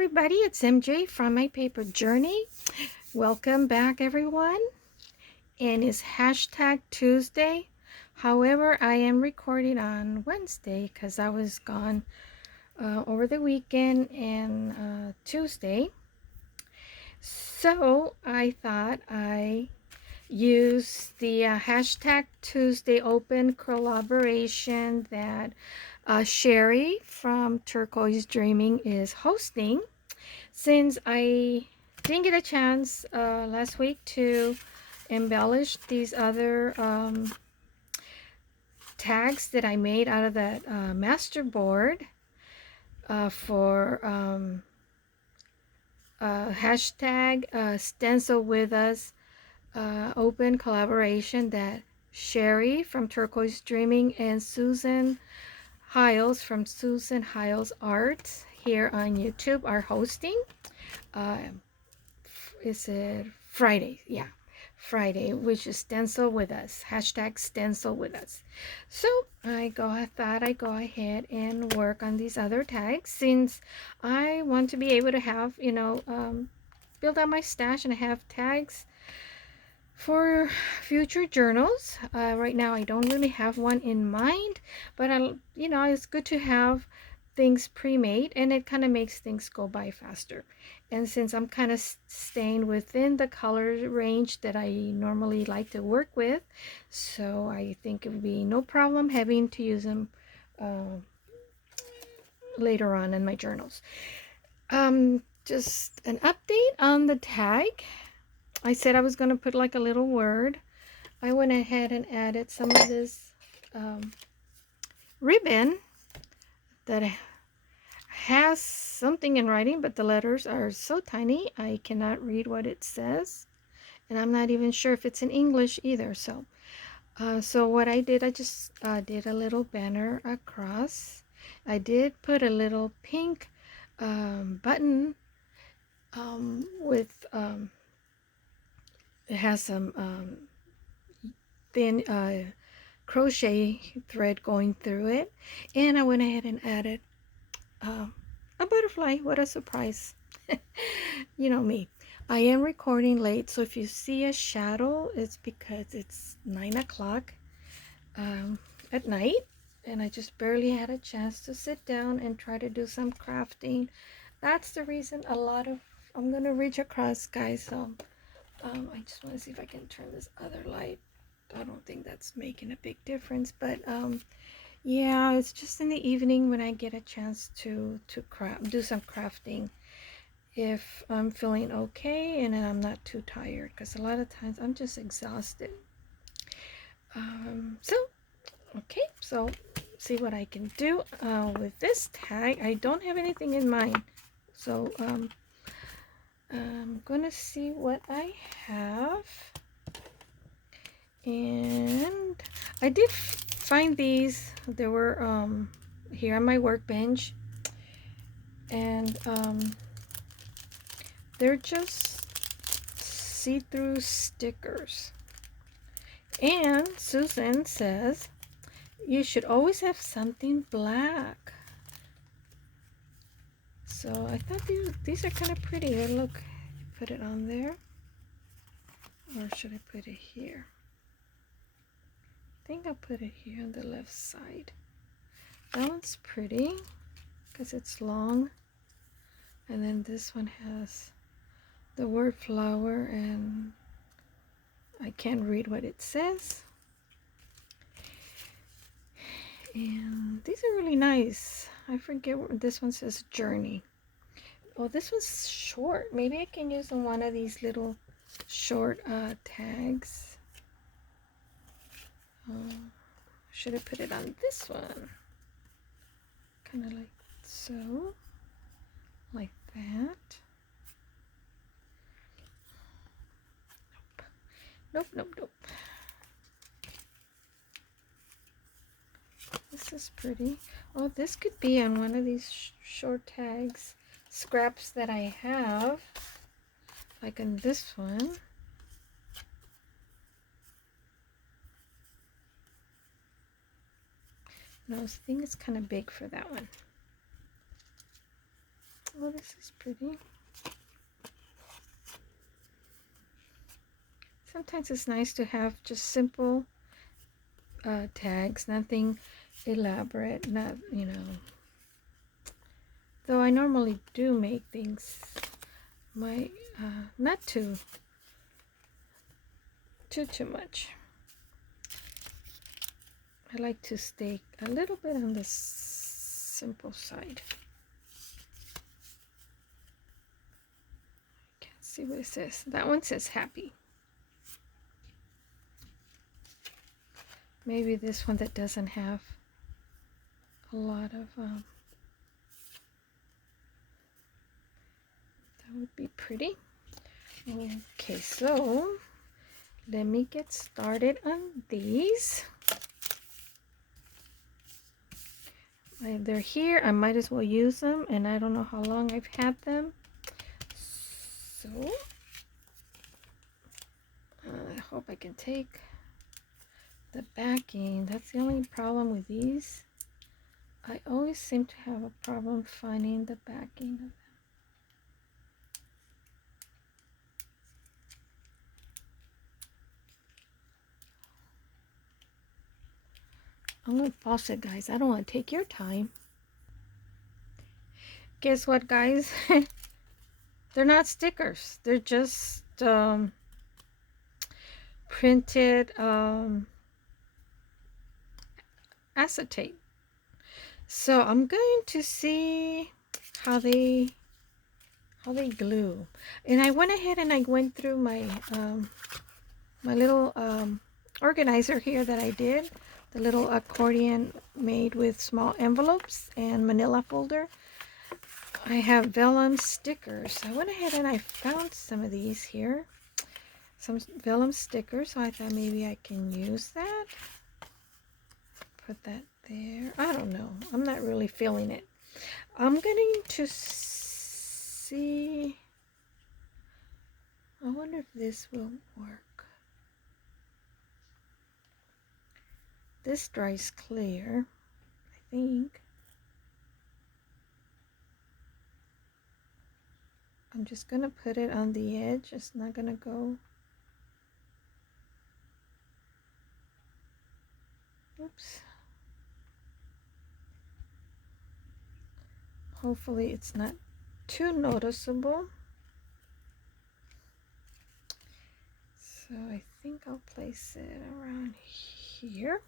everybody, it's MJ from My Paper Journey. Welcome back everyone. And it's hashtag Tuesday. However, I am recording on Wednesday because I was gone over the weekend and Tuesday. So I thought I use the hashtag Tuesday open collaboration that Sheree from Turquoise Dreaming is hosting. Since I didn't get a chance last week to embellish these other tags that I made out of that master board for hashtag stencil with us open collaboration that Sheree from Turquoise Dreaming and Susan Hiles from Susan Hiles Art here on YouTube are hosting. Is it Friday? Yeah, Friday, which is stencil with us, hashtag stencil with us. So thought I'd go ahead and work on these other tags since I want to be able to have, build out my stash and have tags for future journals. Right now I don't really have one in mind, but it's good to have things pre-made, and it kind of makes things go by faster. And since I'm kind of staying within the color range that I normally like to work with, so I think it would be no problem having to use them later on in my journals. Just an update on the tag. I said I was going to put like a little word. I went ahead and added some of this ribbon that has something in writing, but the letters are so tiny I cannot read what it says, and I'm not even sure if it's in English either. So what I did, I just did a little banner across. I did put a little pink button with it has some thin crochet thread going through it, and I went ahead and added a butterfly. What a surprise. You know me, I am recording late, so if you see a shadow, it's because it's 9 o'clock at night, and I just barely had a chance to sit down and try to do some crafting. That's the reason I'm gonna reach across, guys. So I just want to see if I can turn this other light. I don't think that's making a big difference, but yeah, it's just in the evening when I get a chance to do some crafting, if I'm feeling okay and I'm not too tired, because a lot of times I'm just exhausted. So see what I can do with this tag. I don't have anything in mind, so I'm gonna see what I have. And I did find these. They were here on my workbench, and they're just see-through stickers. And Susan says you should always have something black. So I thought these are kind of pretty. Look, put it on there, or should I put it here? I think I'll put it here on the left side. That one's pretty because it's long, and then this one has the word flower, and I can't read what it says. And these are really nice. I forget what this one says, journey. Oh, this one's short. Maybe I can use one of these little short tags. Should I put it on this one? Kind of like so, like that. Nope. This is pretty. Oh, this could be on one of these short tags, scraps that I have, like on this one. No, this thing is kind of big for that one. Oh, this is pretty. Sometimes it's nice to have just simple tags, nothing elaborate, not, you know. Though I normally do make things, not too much. I like to stay a little bit on the simple side. Can't see what it says. That one says happy. Maybe this one that doesn't have a lot of, that would be pretty. Okay, so let me get started on these. They're here. I might as well use them, and I don't know how long I've had them. So I hope I can take the backing. That's the only problem with these. I always seem to have a problem finding the backing of them. I'm going to pause it, guys. I don't want to take your time. Guess what, guys? They're not stickers. They're just printed acetate. So I'm going to see how they glue. And I went ahead and I went through my my little organizer here that I did, the little accordion made with small envelopes and manila folder. I have vellum stickers. I went ahead and I found some of these here, some vellum stickers. So I thought maybe I can use that. Put that there. I don't know. I'm not really feeling it. I'm going to see. I wonder if this will work. This dries clear, I think. I'm just going to put it on the edge. It's not going to go. Oops. Hopefully it's not too noticeable. So I think I'll place it around here.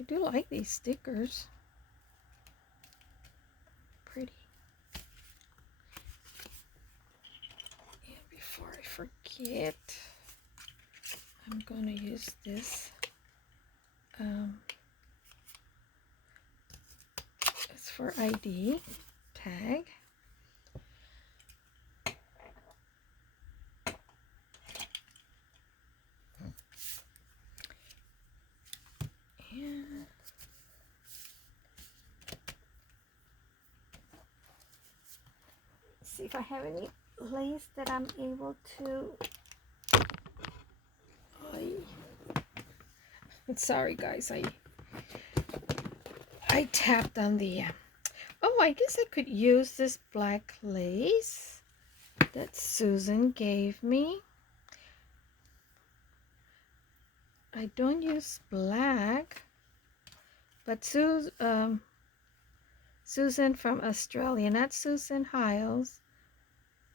I do like these stickers. Pretty. And before I forget, I'm going to use this. It's for ID tag. And see if I have any lace that I'm able to. Sorry guys, I tapped on the oh, I guess I could use this black lace that Susan gave me. I don't use black, but Susan from Australia, not Susan Hiles,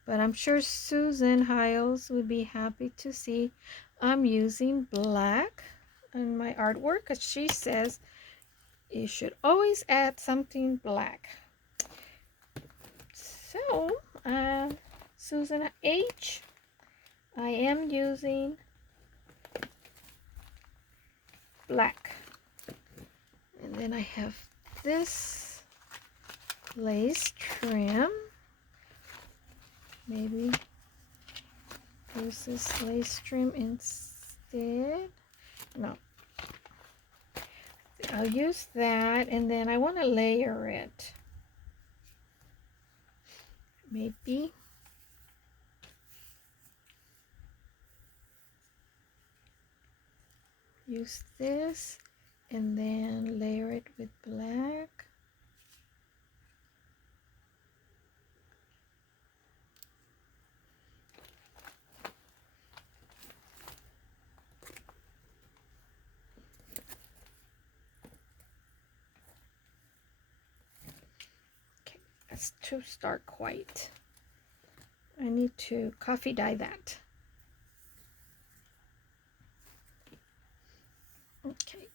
but I'm sure Susan Hiles would be happy to see I'm using black in my artwork, because she says you should always add something black. So, Susan H, I am using black. And then I have this lace trim. Maybe use this lace trim instead. No. I'll use that, and then I want to layer it. Maybe. use this and then layer it with black. Okay, that's too stark white. I need to coffee dye that. Okay.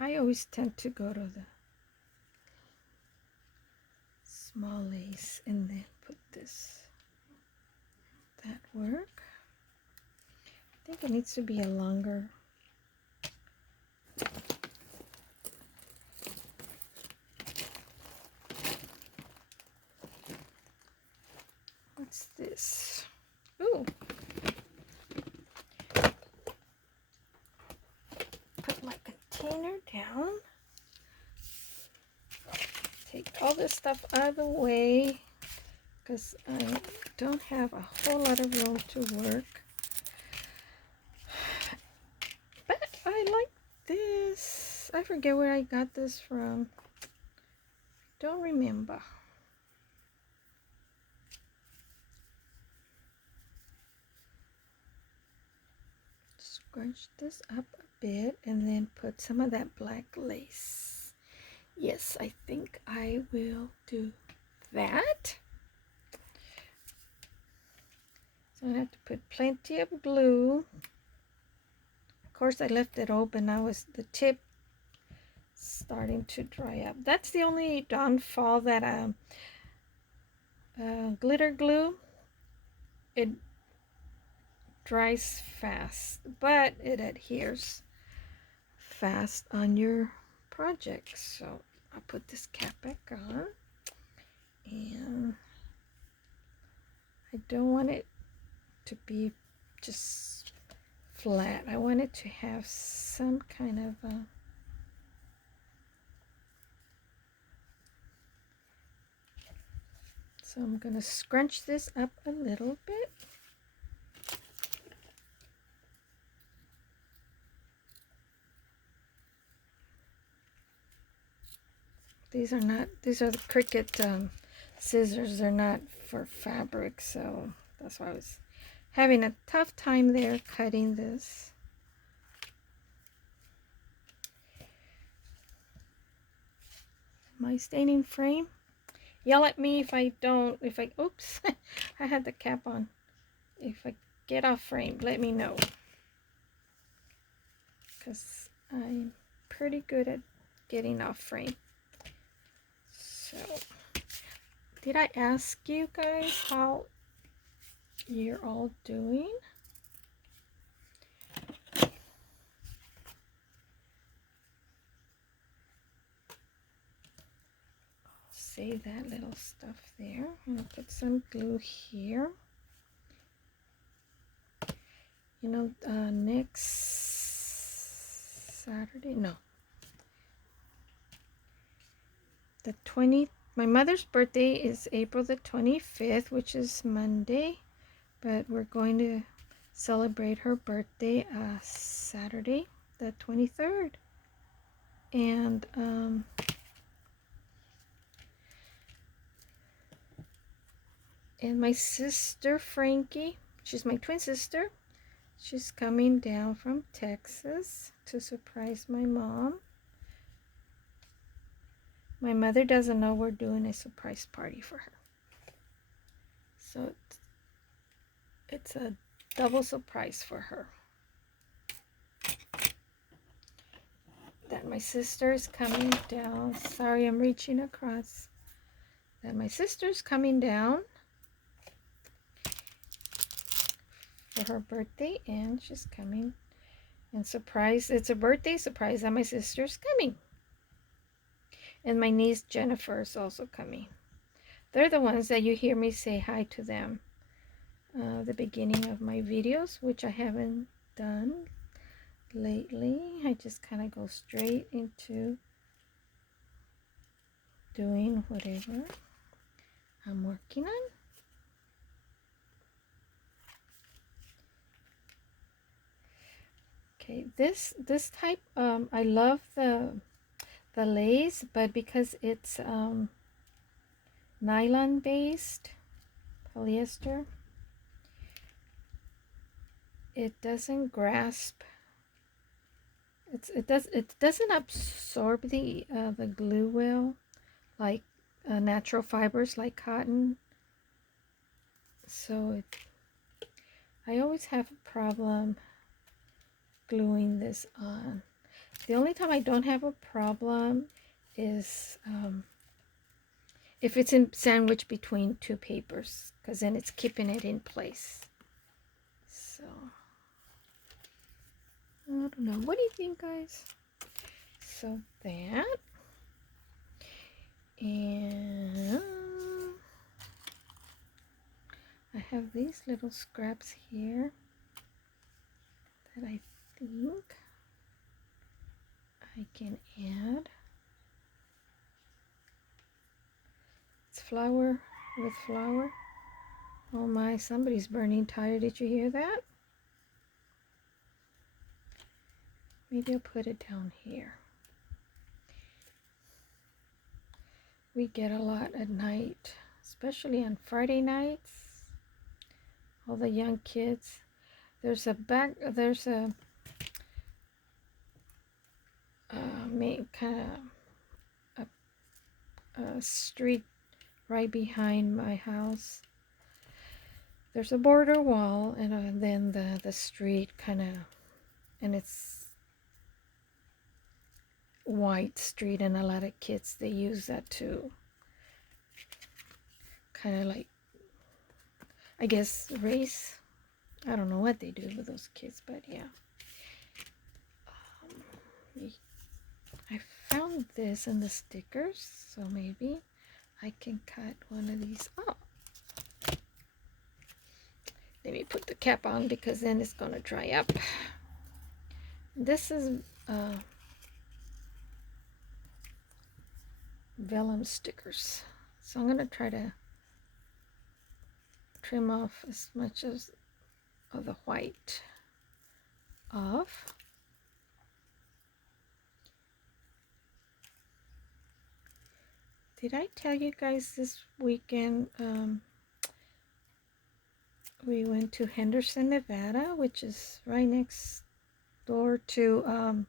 I always tend to go to the small lace and then put this. That work? I think it needs to be a longer. What's this? Ooh. Put my container down. Take all this stuff out of the way because I don't have a whole lot of room to work. But I like this. I forget where I got this from. Don't remember. Scrunch this up a bit and then put some of that black lace. Yes, I think I will do that. So I have to put plenty of glue. Of course, I left it open. Now is the tip starting to dry up. That's the only downfall that glitter glue. It dries fast, but it adheres fast on your project. So I'll put this cap back on, and I don't want it to be just flat. I want it to have some kind of a so I'm going to scrunch this up a little bit. These are the Cricut scissors. They're not for fabric, so that's why I was having a tough time there cutting this. My staining frame. Yell at me if I don't, oops, I had the cap on. If I get off frame, let me know. Because I'm pretty good at getting off frame. So, did I ask you guys how you're all doing? Save that little stuff there. I'm going to put some glue here. You know, next Saturday, no. My mother's birthday is April the 25th, which is Monday, but we're going to celebrate her birthday Saturday the 23rd. And my sister Frankie, she's my twin sister, she's coming down from Texas to surprise my mom. My mother doesn't know we're doing a surprise party for her. So it's a double surprise for her. That my sister is coming down. Sorry, I'm reaching across. That my sister's coming down for her birthday, and she's coming and surprise. It's a birthday surprise that my sister's coming. And my niece Jennifer is also coming. They're the ones that you hear me say hi to them the beginning of my videos, which I haven't done lately. I just kind of go straight into doing whatever I'm working on. Okay, this type, I love the lace, but because it's nylon based polyester, it doesn't grasp. It doesn't absorb the glue well, like natural fibers like cotton. So I always have a problem gluing this on. The only time I don't have a problem is if it's in sandwiched between two papers, because then it's keeping it in place. So I don't know. What do you think, guys? So that, and I have these little scraps here that I think I can add. It's flour with flour. Oh my, somebody's burning tire. Did you hear that? Maybe I'll put it down here. We get a lot at night, especially on Friday nights. All the young kids. There's a kind of a street right behind my house. There's a border wall, and then the street kind of, and it's white street, and a lot of kids, they use that to kind of like, I guess, race. I don't know what they do with those kids, but yeah. I found this in the stickers, so maybe I can cut one of these off. Let me put the cap on because then it's gonna dry up. This is vellum stickers, so I'm gonna try to trim off as much as of the white off. Did I tell you guys this weekend we went to Henderson, Nevada, which is right next door to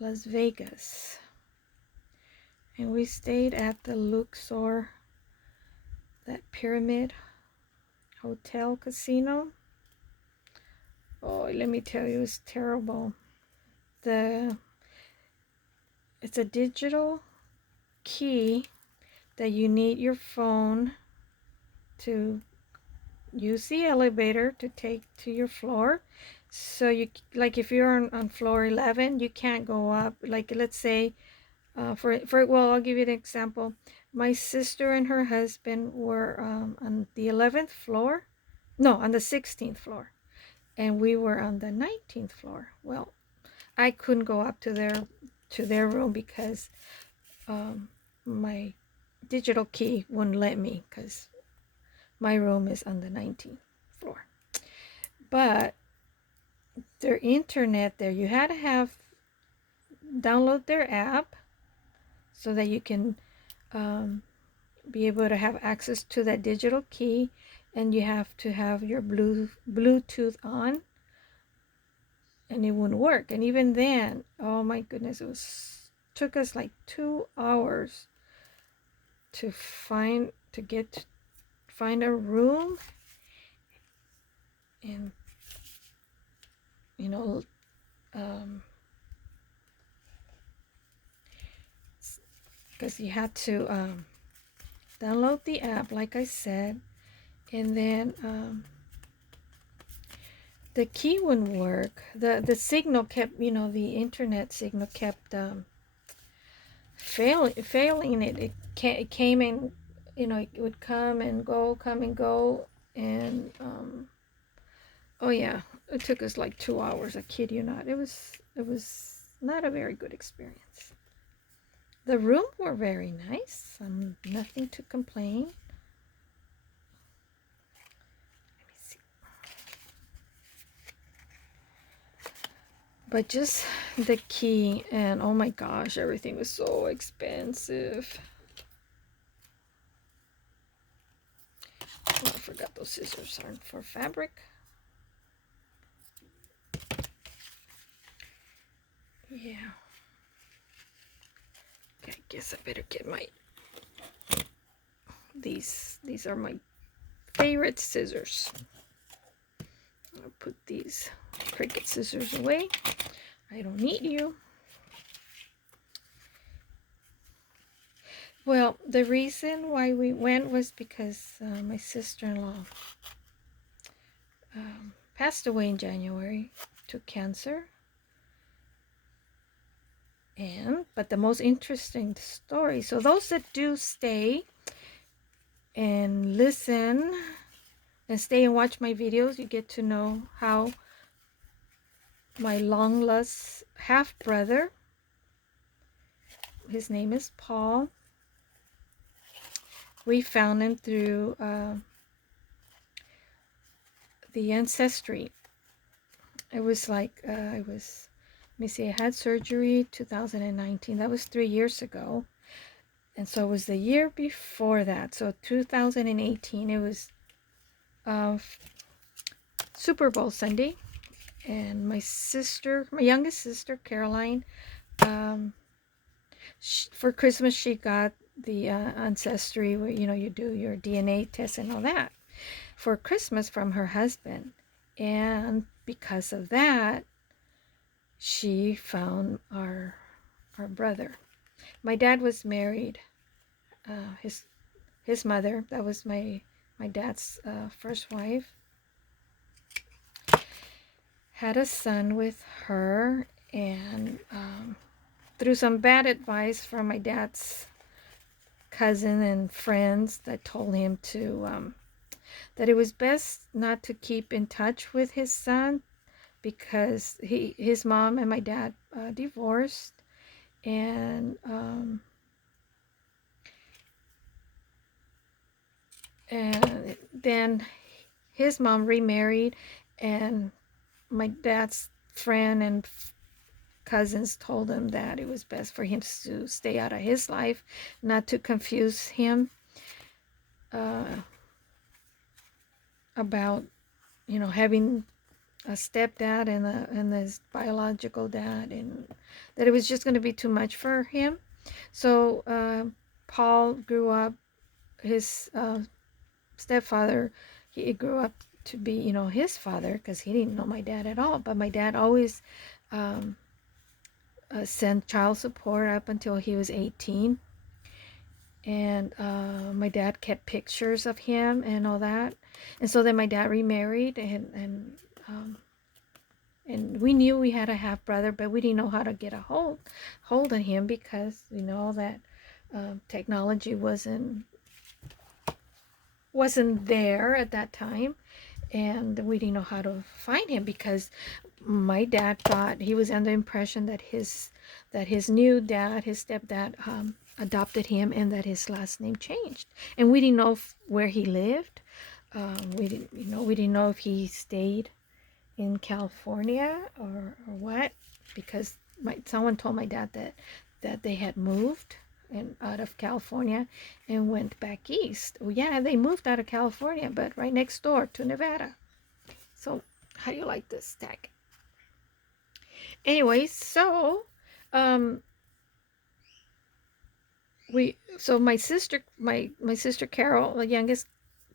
Las Vegas, and we stayed at the Luxor, that pyramid hotel casino. Oh, let me tell you, it's terrible. It's a digital key that you need your phone to use the elevator to take to your floor. So you, like, if you're on floor 11, you can't go up. Like, let's say well, I'll give you an example. My sister and her husband were on the 11th floor, no, on the 16th floor, and we were on the 19th floor. Well, I couldn't go up to their room because my digital key wouldn't let me, because my room is on the 19th floor. But their internet there, you had to download their app so that you can be able to have access to that digital key, and you have to have your Bluetooth on, and it wouldn't work. And even then, oh my goodness, took us like 2 hours to find a room, and because you had to download the app, like I said, and then the key wouldn't work. The signal kept, the internet signal kept failing. It came and, it would come and go, and oh yeah, it took us like 2 hours. I kid you not. It was not a very good experience. The room were very nice. Nothing to complain. Let me see. But just the key, and oh my gosh, everything was so expensive. Oh, I forgot those scissors aren't for fabric. Yeah. Okay, I guess I better get my, these are my favorite scissors. I'll put these Cricut scissors away. I don't need you. Well, the reason why we went was because my sister-in-law passed away in January to cancer. But the most interesting story, so those that do stay and listen and stay and watch my videos, you get to know how my long lost half brother, his name is Paul, we found him through the ancestry. It was like let me see, I had surgery 2019. That was 3 years ago. And so it was the year before that. So 2018, it was Super Bowl Sunday. And my sister, my youngest sister, Caroline, for Christmas, she got the ancestry where, you know, you do your DNA test and all that for Christmas from her husband. And because of that, she found our brother. My dad was married. His mother, that was my dad's first wife, had a son with her, and through some bad advice from my dad's cousin and friends that told him to that it was best not to keep in touch with his son because his mom and my dad divorced, and then his mom remarried, and my dad's friend and cousins told him that it was best for him to stay out of his life, not to confuse him about, you know, having a stepdad and his biological dad, and that it was just going to be too much for him. So Paul grew up, his stepfather, he grew up to be, you know, his father, because he didn't know my dad at all. But my dad always sent child support up until he was 18. And my dad kept pictures of him and all that. And so then my dad remarried, and we knew we had a half brother, but we didn't know how to get a hold of him because, you know, that technology wasn't there at that time, and we didn't know how to find him because my dad thought, he was under the impression that his new dad, his stepdad, adopted him, and that his last name changed, and we didn't know where he lived. We didn't know if he stayed in California or what, because someone told my dad that they had moved and out of California and went back east. Well, yeah, they moved out of California, but right next door to Nevada. So how do you like this stack? Anyway, so my sister, my sister Carol, the youngest,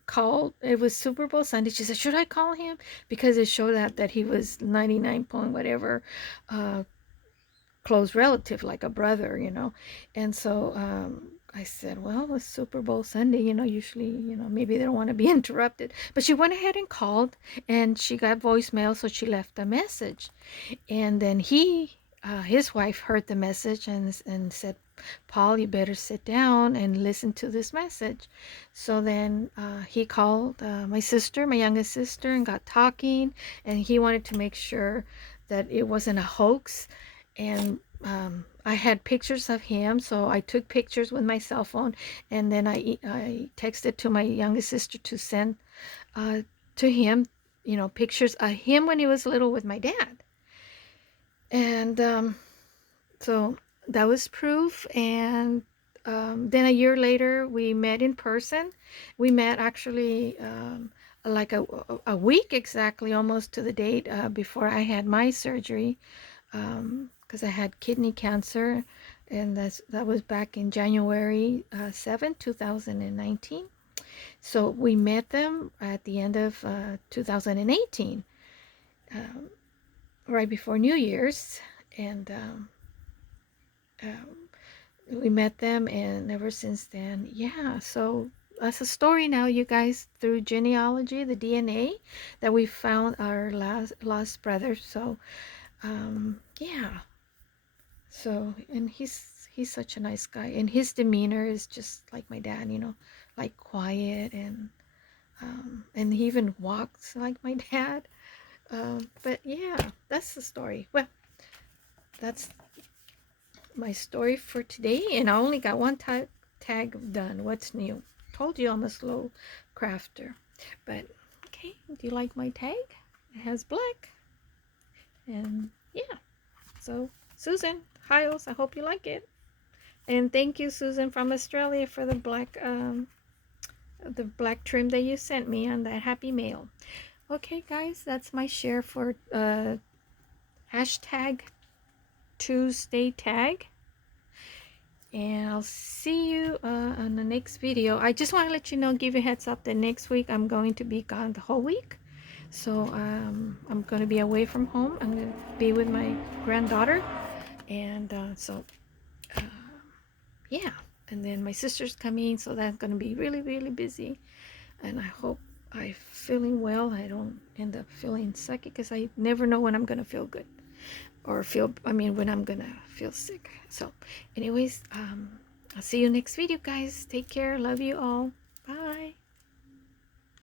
called. It was Super Bowl Sunday. She said, should I call him? Because it showed that he was 99 point whatever close relative, like a brother, you know. And so I said, well, it's Super Bowl Sunday, you know, usually, you know, maybe they don't want to be interrupted. But she went ahead and called, and she got voicemail, so she left a message. And then his wife heard the message and said, Paul, you better sit down and listen to this message. So then he called my sister, my youngest sister, and got talking, and he wanted to make sure that it wasn't a hoax. And I had pictures of him, so I took pictures with my cell phone, and then I texted to my youngest sister to send to him, you know, pictures of him when he was little with my dad. And so that was proof. And then a year later, we met in person. We met actually like a week exactly, almost to the date before I had my surgery, because I had kidney cancer, and that was back in January 7th, 2019. So we met them at the end of 2018, um, right before New Year's, and um, we met them, and ever since then, yeah. So that's a story now, you guys, through genealogy, the DNA, that we found our last lost brother. So yeah. So, and he's such a nice guy, and his demeanor is just like my dad, like quiet, and he even walks like my dad. But yeah, that's the story. Well, that's my story for today, and I only got one tag done. What's new? Told you I'm a slow crafter. But okay, do you like my tag? It has black, and yeah. So Susan, Hiles, I hope you like it. And thank you, Susan from Australia, for the black trim that you sent me on that happy mail. Okay, guys, that's my share for hashtag Tuesday tag. And I'll see you on the next video. I just want to let you know, give you a heads up that next week I'm going to be gone the whole week. So I'm going to be away from home. I'm going to be with my granddaughter. And uh, yeah. And then my sister's coming, so that's going to be really, really busy. And I hope I'm feeling well. I don't end up feeling sick, because I never know when I'm going to feel good. Or when I'm gonna feel sick. So anyways, I'll see you next video, guys. Take care. Love you all.